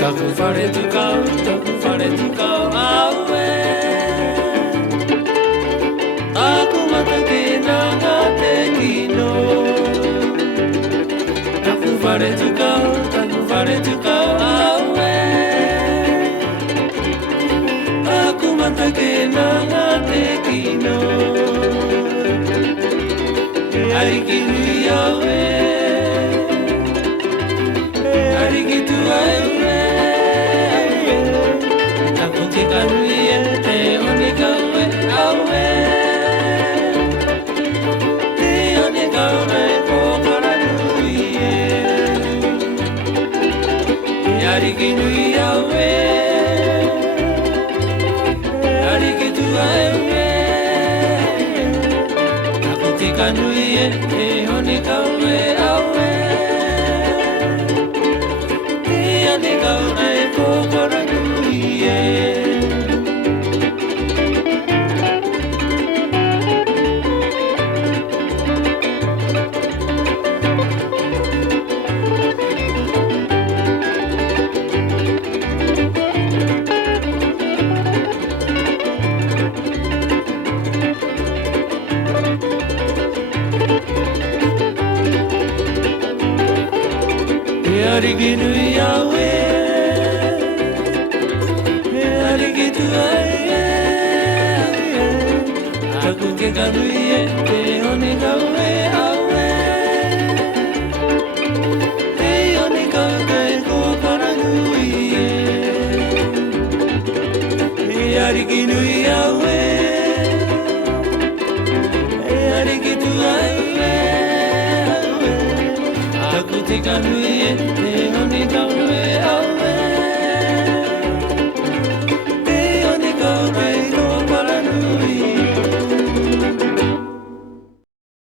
Taku whare tukau aue. Taku mata ke nanga te kino. Taku whare tukau aue. Taku mata ke nanga te kino. Ariki nui aue. Ariki tu aue. Taku te kanui e te one kaue aue. Te one kaue ko karanui e. Ariki nui aue. Ariki tu aue. Taku te kanui e te one kaue aue. Te one kaue ko karanui e. Ariki nui aue. Ariki tu aue. Taku ke kanui e te one kaue aue. Te one kaue ko karanui e. Ariki nui aue. Ariki tu aue. Taku te kanui e te one kaue